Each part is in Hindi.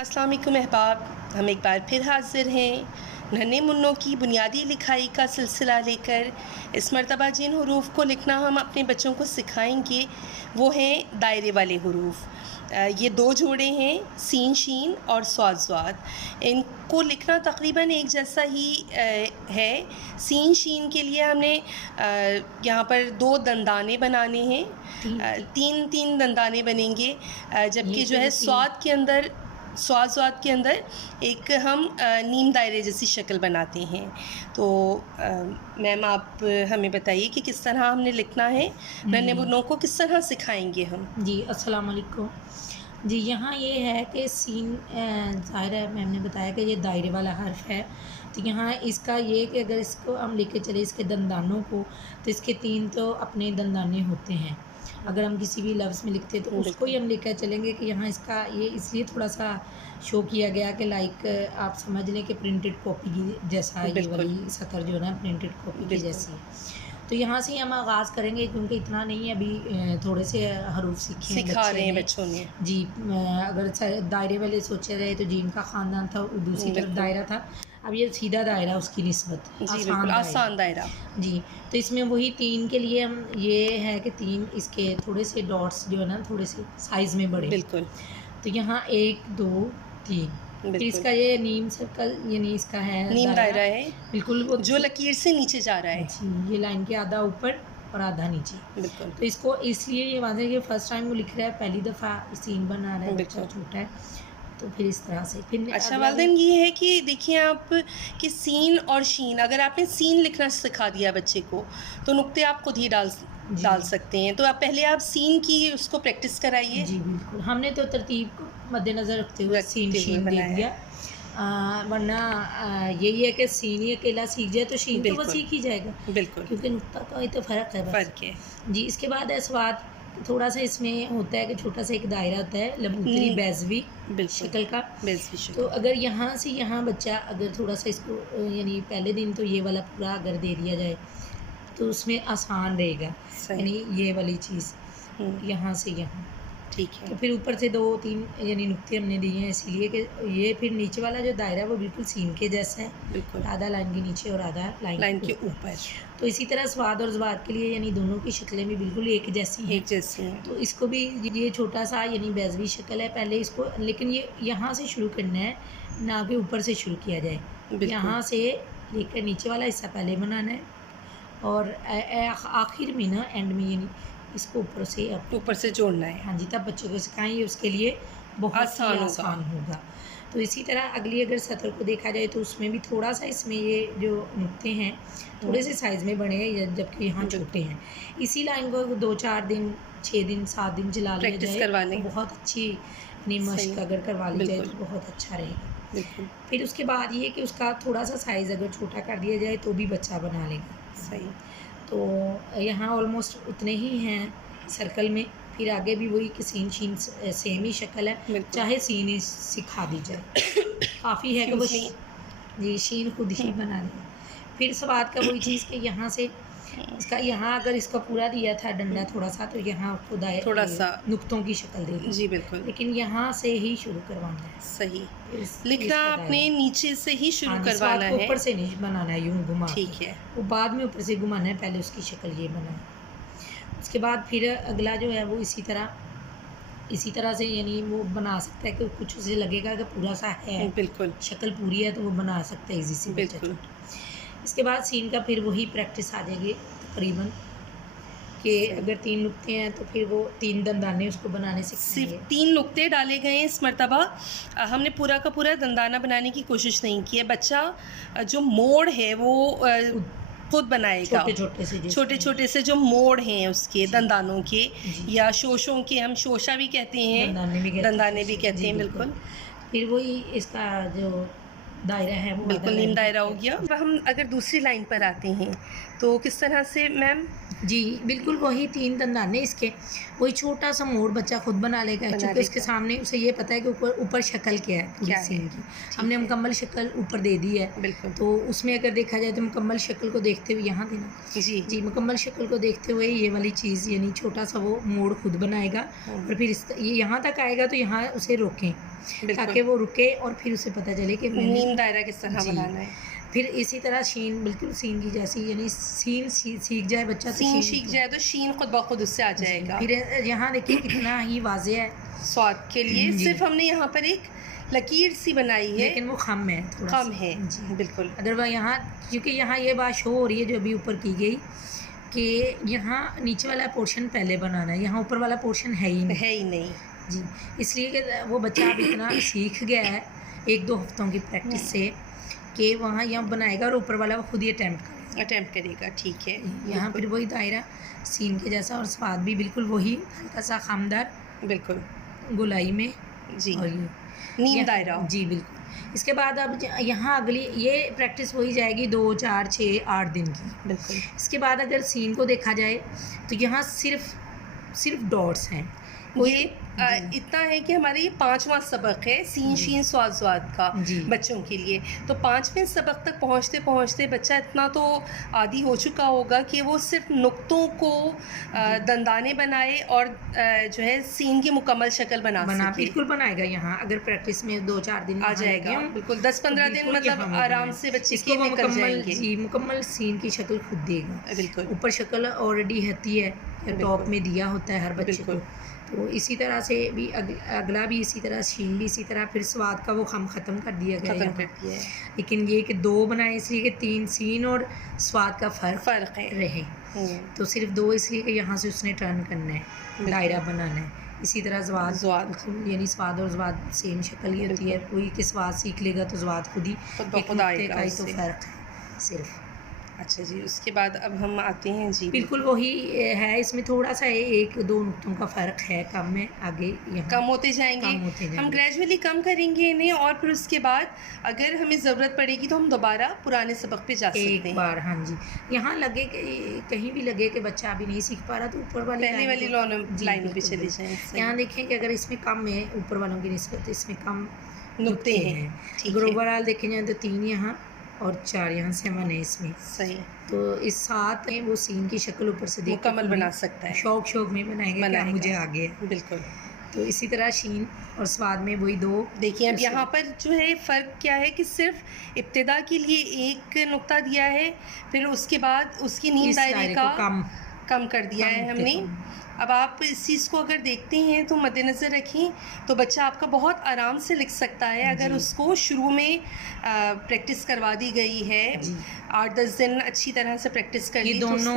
अस्सलाम वालेकुम अहबाब, हम एक बार फिर हाज़िर हैं नन्हे मुन्नों की बुनियादी लिखाई का सिलसिला लेकर। इस मरतबा जिन हरूफ को लिखना हम अपने बच्चों को सिखाएंगे वो हैं दायरे वाले हरूफ। ये दो जोड़े हैं, सीन शीन और स्वाद स्वाद। इनको लिखना तकरीबन एक जैसा ही है। सीन शीन के लिए हमने यहाँ पर दो दंदाने बनाने हैं, तीन दंदाने बनेंगे, जबकि जो है स्वाद के अंदर एक हम नीम दायरे जैसी शक्ल बनाते हैं। तो मैम आप हमें बताइए कि किस तरह हमने लिखना है, नन्हे मुन्नों को किस तरह सिखाएंगे हम। जी अस्सलाम वालेकुम जी। यहाँ ये है कि सीन ज़ाहिर है मैम ने बताया कि ये दायरे वाला हर्फ है। तो यहाँ इसका ये कि अगर इसको हम लेके चले इसके दंदानों को, तो इसके तीन तो अपने दंदाने होते हैं। अगर हम किसी भी लफ्ज़ में लिखते हैं तो उसको ही हम लेकर चलेंगे कि यहाँ इसका ये इसलिए थोड़ा सा शो किया गया कि लाइक आप समझ लें कि प्रिंटेड कॉपी की जैसा ये वाली सतर जो है ना प्रिंटेड कॉपी की जैसी। तो यहाँ से हम आगाज़ करेंगे क्योंकि इतना नहीं है, अभी थोड़े से हरूफ सिखा रहे हैं बच्चों ने जी। अगर दायरे वाले सोचा जाए तो जीन का ख़ानदान था, दूसरी तरफ दायरा था, अब ये सीधा दायरा उसकी निस्बत आसान दायरा जी। तो इसमें वही तीन के लिए हम ये है कि तीन इसके थोड़े से डॉट्स जो है ना थोड़े से साइज़ में बड़े। बिल्कुल। तो यहाँ 1 2 3, फिर इसका ये नीम सर्कल यानी इसका है नीम दायरा है बिल्कुल, वो जो लकीर से नीचे जा रहा है जी। ये लाइन के आधा ऊपर और आधा नीचे। बिल्कुल। तो इसको इसलिए ये वाज़ेह कि फ़र्स्ट टाइम वो लिख रहा है, पहली दफ़ा सीन बना रहा है, बच्चा छोटा है, तो फिर इस तरह से फिर अच्छा वालदेन ये है कि देखिए आप कि सीन और शीन, अगर आपने सीन लिखना सिखा दिया बच्चे को तो नुक्ते आप खुद ही डाल सकते हैं। तो आप पहले सीन की उसको प्रैक्टिस कराइए। जी बिल्कुल, हमने तो तरतीब को मद्देनज़र रखते हुए सीन शीन दे दिया, वरना यही है कि सीन ही अकेला सीख जाए तो शीन तो वो सीख ही जाएगा। बिल्कुल, क्योंकि नुक्ता का तो फ़र्क है जी। इसके बाद है स्वाद। थोड़ा सा इसमें होता है कि छोटा सा एक दायरा होता है लबूतरी बैजवी शक्ल का। तो अगर यहाँ से यहाँ बच्चा अगर थोड़ा सा इसको यानी पहले दिन तो ये वाला पूरा अगर दे दिया जाए तो उसमें आसान रहेगा, यानी ये वाली चीज़ यहाँ से यहाँ ठीक है। तो फिर ऊपर से 2 3 यानी नुक्ते हमने दिए हैं इसीलिए कि ये फिर नीचे वाला जो दायरा है वो बिल्कुल सीन के जैसा है, बिल्कुल आधा लाइन के नीचे और आधा लाइन के ऊपर। तो इसी तरह स्वाद और ज़वाद के लिए यानी दोनों की शक्लें भी बिल्कुल एक जैसी हैं। तो इसको भी ये छोटा सा यानी बैजवी शक्ल है, पहले इसको लेकिन ये यहाँ से शुरू करना है, ना कि ऊपर से शुरू किया जाए। यहाँ से लेकर नीचे वाला हिस्सा पहले बनाना है और आखिर में ना एंड में यानी इसको ऊपर से जोड़ना है। हाँ जी, तब बच्चों को सिखाएंगे, उसके लिए बहुत आसान होगा। तो इसी तरह अगली अगर सतर को देखा जाए तो उसमें भी थोड़ा सा इसमें ये जो नुक्ते हैं थोड़े से साइज़ में बड़े हैं, जबकि यहाँ छोटे हैं। इसी लाइन को 2 4 दिन 6 दिन 7 दिन चला लिया जाए तो बहुत अच्छी मशक अगर करवा ली जाए तो बहुत अच्छा रहेगा। फिर उसके बाद ये कि उसका थोड़ा सा साइज़ अगर छोटा कर दिया जाए तो भी बच्चा बना लेगा। सही। तो यहाँ ऑलमोस्ट उतने ही हैं सर्कल में, फिर आगे भी वही कि सीन शीन सेम ही शक्ल है, चाहे सीन ही सिखा दी जाए काफ़ी है कि वो जी शीन खुद ही बना दें। फिर स्वाद का वही चीज़ कि यहाँ से इसका यहाँ अगर इसका पूरा दिया था डंडा थोड़ा सा तो यहाँ खुद आए थोड़ा सा नुक्तों की शक्ल दे जी बिल्कुल, लेकिन यहाँ से ही शुरू करवाना है। सही लिखना आपने नीचे से ही शुरू करवाना है, ऊपर से नहीं बनाना है यूँ घुमा, ठीक है, वो बाद में ऊपर से घुमाना है, पहले उसकी शक्ल ये बनाए। उसके बाद फिर अगला जो है वो इसी तरह से यानी वो बना सकता है कि कुछ उसे लगेगा कि पूरा सा है, बिल्कुल शक्ल पूरी है तो वो बना सकता है इजी से बिल्कुल। इसके बाद सीन का फिर वही प्रैक्टिस आ जाएगी तकरीबन कि अगर 3 नुक्ते हैं तो फिर वो 3 दंदाने उसको बनाने से सिर्फ 3 नुक्ते डाले गए हैं इस मरतबा। हमने पूरा का पूरा दंदाना बनाने की कोशिश नहीं की है। बच्चा जो मोड़ है वो खुद बनाएगा, छोटे छोटे से जो मोड़ हैं उसके दंदानों के या शोशों के, हम शोशा भी कहते हैं, दंदाने भी कहते हैं बिल्कुल। फिर वही इसका जो दायरा है वो बिल्कुल नीम दायरा हो गया। अब हम अगर दूसरी लाइन पर आते हैं तो किस तरह से मैम जी बिल्कुल वही 3 दंदाने इसके, वही छोटा सा मोड़ बच्चा खुद बना लेगा, क्योंकि उसके सामने उसे ये पता है कि ऊपर शक्ल क्या है पूरी सीन की। हमने मुकम्मल शक्ल ऊपर दे दी है, बिल्कुल। तो उसमें अगर देखा जाए तो मुकम्मल शक्ल को देखते हुए यहाँ देना जी मुकम्मल शक्ल को देखते हुए ये वाली चीज़ यानी छोटा सा वो मोड़ खुद बनाएगा, और फिर ये यहाँ तक आएगा तो यहाँ उसे रोकें ताकि वो रुके और फिर उसे पता चले कि नीम दायरा किस तरह बनाना है। फिर इसी तरह शीन बिल्कुल सीन की जैसी, यानी सीन सीख जाए बच्चा, सीन सीख जाए तो शीन खुद ब खुद उससे आ जाएगा। फिर यहाँ देखिए कितना ही वाज़े है स्वाद के लिए, सिर्फ हमने यहाँ पर एक लकीर सी बनाई है, लेकिन वो कम है, थोड़ा कम है जी बिल्कुल। अगर वह यहाँ, क्योंकि यहाँ ये बात शो हो रही है जो अभी ऊपर की गई कि यहाँ नीचे वाला पोर्शन पहले बनाना है, यहाँ ऊपर वाला पोर्शन है ही नहीं जी, इसलिए कि वो बच्चा अब इतना सीख गया है 1-2 हफ्तों की प्रैक्टिस से कि वहाँ यहाँ बनाएगा और ऊपर वाला वो खुद ही अटैम्प्ट करेगा। ठीक है, यहाँ फिर वही दायरा सीन के जैसा, और स्वाद भी बिल्कुल वही हल्का सा खामदार बिल्कुल गुलाई में जी, और ये नीम दायरा जी बिल्कुल। इसके बाद अब यहाँ अगली ये प्रैक्टिस वही जाएगी 2, 4, 6, 8 दिन की बिल्कुल। इसके बाद अगर सीन को देखा जाए तो यहाँ सिर्फ डॉट्स हैं। ये इतना है कि हमारे ये 5वां सबक है सीन शीन स्वाद स्वाद का बच्चों के लिए। तो 5वें सबक तक पहुँचते पहुँचते बच्चा इतना तो आदी हो चुका होगा कि वो सिर्फ नुक्तों को दंदाने बनाए और जो है सीन की मुकम्मल शक्ल बना बिल्कुल बनाएगा। यहाँ अगर प्रैक्टिस में 2-4 दिन आ जाएगा, बिल्कुल 10-15 दिन मतलब आराम से बच्चे के निकल जाएंगे जी, मुकम्मल सीन की शक्ल खुद देगा बिल्कुल। ऊपर शक्ल ऑलरेडी होती है, टॉप में दिया होता है हर बच्चे को, तो इसी तरह से भी अगला भी इसी तरह, शीन भी इसी तरह। फिर स्वाद का वो हम ख़त्म कर दिया गया है, लेकिन ये कि 2 बनाए इसलिए कि 3 सीन और स्वाद का फ़र्क रहे, तो सिर्फ 2 इसलिए कि यहाँ से उसने टर्न करना है, दायरा बनाना है। इसी तरह स्वाद यानी स्वाद और स्वाद सेम शक्ल ही होती है, कोई के स्वाद सीख लेगा तो स्वाद खुद ही एक का ही तो फ़र्क है सिर्फ। अच्छा जी, उसके बाद अब हम आते हैं जी, बिल्कुल वही है, इसमें थोड़ा सा 1-2 नुक्तों का फ़र्क है, कम में आगे कम होते जाएंगे, हम ग्रेजुअली कम करेंगे इन्हें, और फिर उसके बाद अगर हमें ज़रूरत पड़ेगी तो हम दोबारा पुराने सबक पे जा सकते हैं एक बार। हाँ जी, यहाँ लगे कहीं भी लगे कि बच्चा अभी नहीं सीख पा रहा तो ऊपर पहले वाली लाइनों पे चले जाएँ। यहाँ देखें कि अगर इसमें कम है ऊपर वालों की निस्बत, इसमें कम नुक्ते हैं। अगर ओवरऑल देखे जाए तो 3 यहाँ और 4 यहाँ 7 है इसमें, सही। तो इस 7 में वो सीन की शक्ल ऊपर से मुकम्मल बना सकता है, शौक में बनाएगा मुझे आगे बिल्कुल। तो इसी तरह शीन और स्वाद में वही 2। देखिए अब यहाँ पर जो है फ़र्क क्या है कि सिर्फ इब्तिदा के लिए एक नुक्ता दिया है, फिर उसके बाद उसकी नीम दायरे का कम कर दिया है हमने। अब आप इस चीज़ को अगर देखते हैं तो मद्देनज़र रखें तो बच्चा आपका बहुत आराम से लिख सकता है अगर उसको शुरू में प्रैक्टिस करवा दी गई है। 8-10 दिन अच्छी तरह से प्रैक्टिस कर ली, दोनों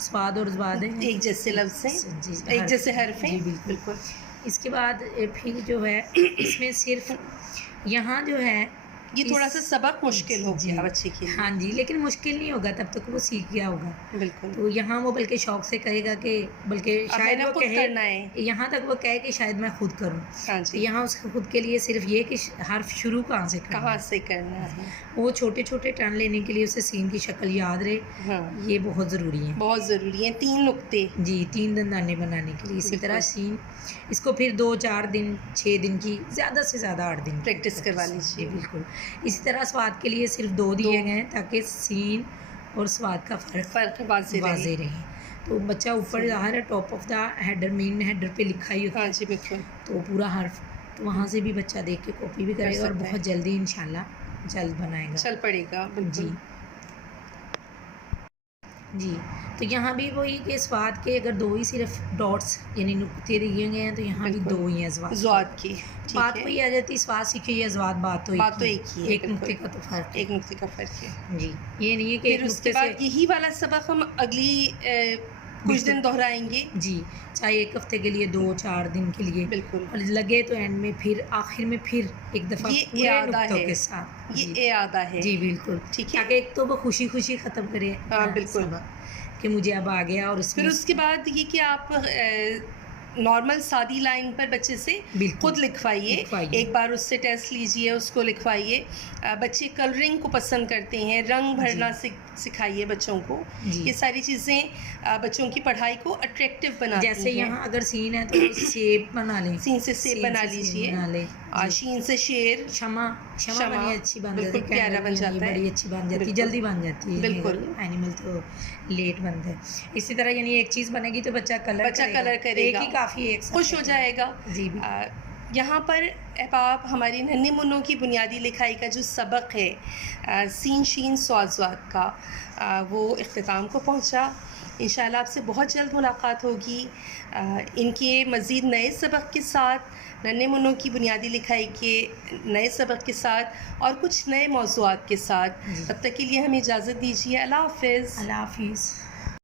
स्वाद और स्वाद है एक जैसे लफ्ज़ हैं, एक जैसे हर्फ हैं, बिल्कुल। इसके बाद फिर जो है इसमें सिर्फ यहाँ जो है ये थोड़ा सा सबक मुश्किल हो गया बच्चे के लिए। हाँ जी, लेकिन मुश्किल नहीं होगा, तब तक वो सीख गया होगा बिल्कुल। तो यहाँ वो बल्कि शौक से कहेगा कि बल्कि शायद वो कहे, यहाँ तक वो कहे कि शायद मैं खुद करूँ। हाँ जी, यहाँ उसके खुद के लिए सिर्फ ये कि हर्फ शुरू कहाँ से करना है, वो छोटे छोटे टर्न लेने के लिए उसे सीन की शक्ल याद रहे। हाँ, ये बहुत ज़रूरी है, बहुत ज़रूरी है। 3 नुक्ते जी, 3 दंदाने बनाने के लिए। इसी तरह सीन इसको फिर 2-4 दिन 6 दिन की, ज़्यादा से ज़्यादा 8 दिन प्रैक्टिस करवा लीजिए, बिल्कुल। इसी तरह स्वाद के लिए सिर्फ 2 दिए गए हैं ताकि सीन और स्वाद का फ़र्क वाज़े रहे। तो बच्चा ऊपर ज़ाहिर है top of the header, main header पे लिखा ही होता है। हाँ जी, बिल्कुल। तो पूरा हर्फ तो वहाँ से भी बच्चा देख के कॉपी भी करेगा और बहुत जल्दी इंशाल्लाह जल्द बनाएगा, चल पड़ेगा जी जी। तो यहाँ भी वही कि स्वाद के अगर 2 ही सिर्फ डॉट्स यानी नुक्ते दिए गए हैं तो यहाँ भी 2 ही है स्वाद की। बात वही आ जाती, स्वाद सीखे या स्वाद बात तो एक ही है, एक नुक्ते का तो फ़र्क, एक नुक्ते का फ़र्क है जी। ये नहीं है कि फिर उसके बाद यही वाला सबक हम अगली कुछ दिन दोहराएंगे जी, चाहे 1 हफ्ते के लिए 2-4 दिन के लिए, बिल्कुल। और लगे तो एंड में फिर आखिर में फिर एक दफ़ा पूरे नुक्तों के साथ ये आदा है जी, बिल्कुल ठीक है। ताकि एक तो वो खुशी ख़त्म करे, हाँ बिल्कुल, कि मुझे अब आ गया। और फिर उसके बाद ये कि आप नॉर्मल सादी लाइन पर बच्चे से खुद लिखवाइए, एक बार उससे टेस्ट लीजिए, उसको लिखवाइए। बच्चे कलरिंग को पसंद करते हैं, रंग भरना सिखाइए बच्चों को। ये सारी चीज़ें बच्चों की पढ़ाई को अट्रैक्टिव बनाती हैं। जैसे यहाँ अगर सीन है तो शेप बना लें, सीन से शेप बना लीजिए, शीन से शेर, क्षमा बनी अच्छी बन जाती है, प्यारा बन जाता है, बड़ी अच्छी बन जाती है, जल्दी बन जाती है। बिल्कुल, एनिमल तो लेट बनता है। इसी तरह यानी एक चीज़ बनेगी तो बच्चा कलर करेगा, एक ही काफ़ी, एक खुश हो जाएगा। जी यहाँ पर अहबाब हमारी नन्ही मुन्नों की बुनियादी लिखाई का जो सबक है सीन शीन स्वाद स्वाद का, वो इख्तिताम को पहुँचा। इंशाअल्लाह आपसे बहुत जल्द मुलाकात होगी इनके मज़ीद नए सबक के साथ, नन्हे मुन्नों की बुनियादी लिखाई के नए सबक के साथ और कुछ नए मौज़ूआत के साथ। तब तक के लिए हमें इजाज़त दीजिए। अल्लाह हाफ़िज़। अल्लाह हाफ़िज़।